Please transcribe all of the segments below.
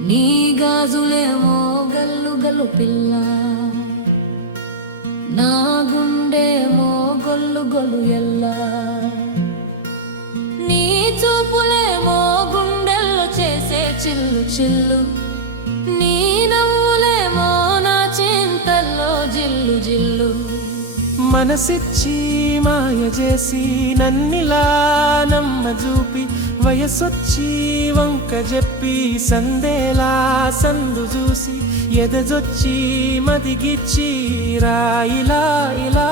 నీ గాజులేమో గల్లు గల్లు పిల్ల. నా గుండేమో గొల్లు గొల్లు ఎల్లా. నీ చూపులేమో గుండెల్లో చేసే చిల్లు చిల్లు. నీ నవ్వులేమో నా చింతల్లో జిల్లు జిల్లు. మనసిచ్చి మాయ చేసి నన్నిలా నమ్మ చూపి వయసొచ్చి వంక చెప్పి సందేలా సందు చూసి ఎదజొచ్చి మదిగిచ్చి రా ఇలా ఇలా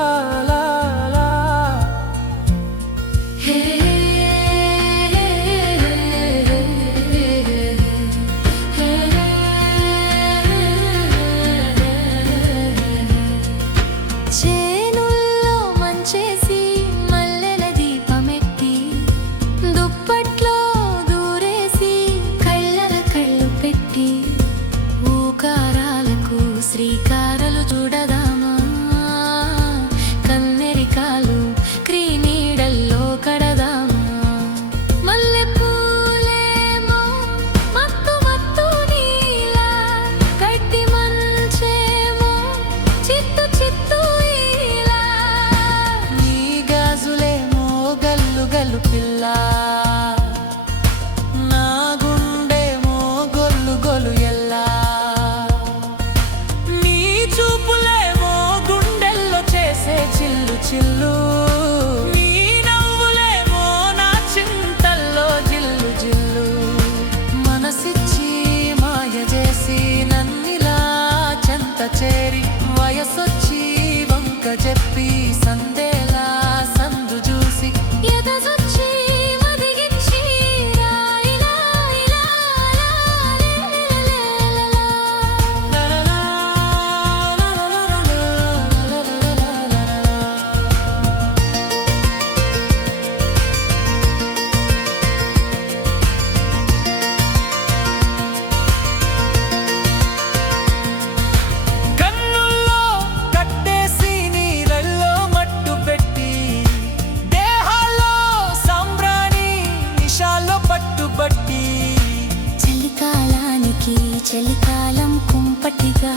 చలికాలం కుంపటిగా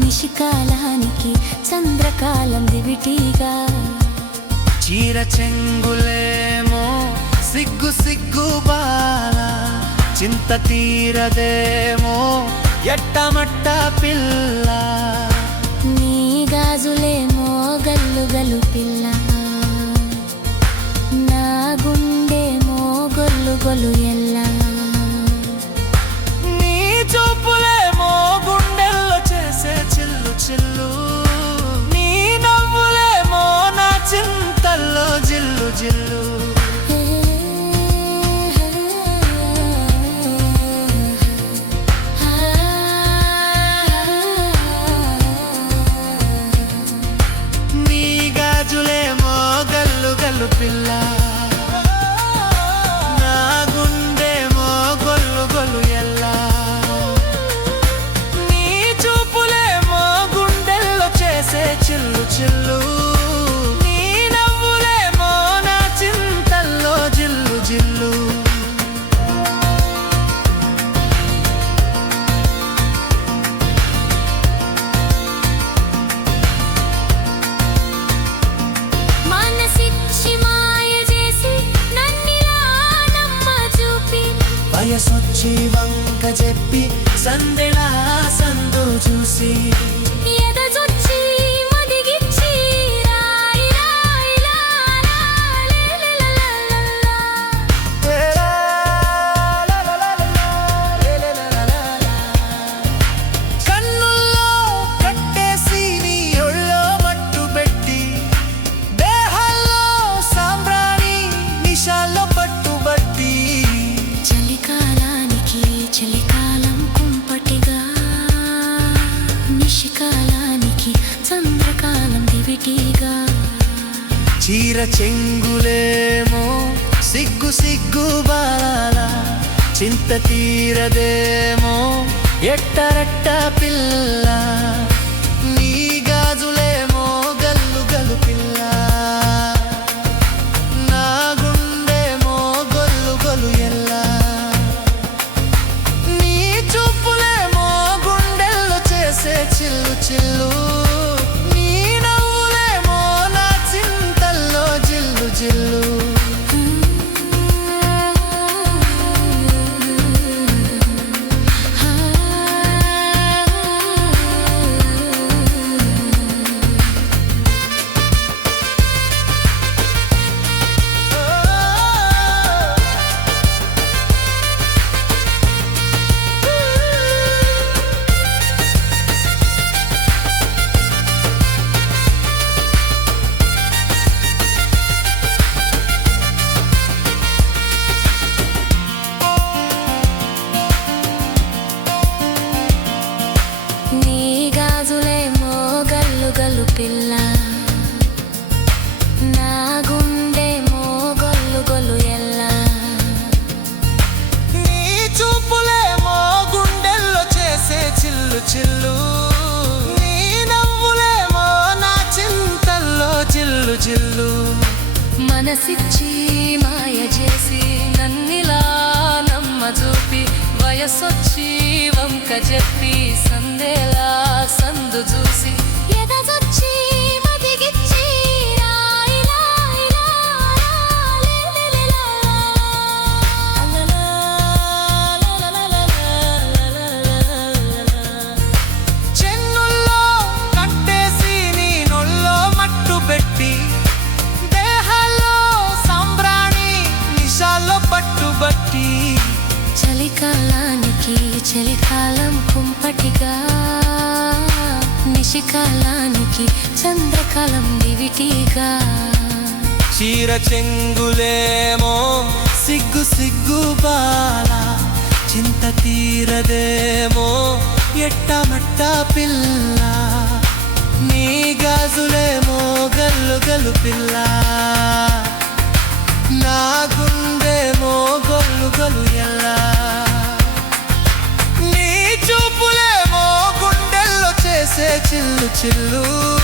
నిశికాలానికి చంద్రకాలం దివిటీగా చీర చెంగులేమో సిగ్గు సిగ్గు బాల చింత తీరదేమో ఎట్టమట్ట పిల్ల. నీ గాజులేమో గల్లు గల్లు పిల్ల నా గుండేమో గొల్లు గొల్లు ఎల్లా. వచ్చి వంక చెప్పి సందెలా సందు చూసి చలికాలం కుంపటిగా నిశికాలానికి చంద్రకాలం దివిటీగా. చీర చెంగులేమో సిగ్గు సిగ్గు బాల చింత తీరదేమో ఎట్టరట్ట పిల్ల. మనసిచ్చి మాయ చేసి నన్నిలా నమ్మ చూపి వయసొచ్చి వంక చెప్పి సందేలా సందు చలికాలానికి చలికాలం కుంపటిగా. నిశికాలానికి చంద్రకాలం దివిటీగా చీర చెంగులేమో సిగ్గు సిగ్గు బాల. చింత తీరదేమో ఎట్టమట్ట పిల్ల. నీ గాజులేమో గల్లు గల్లు పిల్ల. నా గుండెమో గొల్లు గొల్లు ఎల్లా. to lose.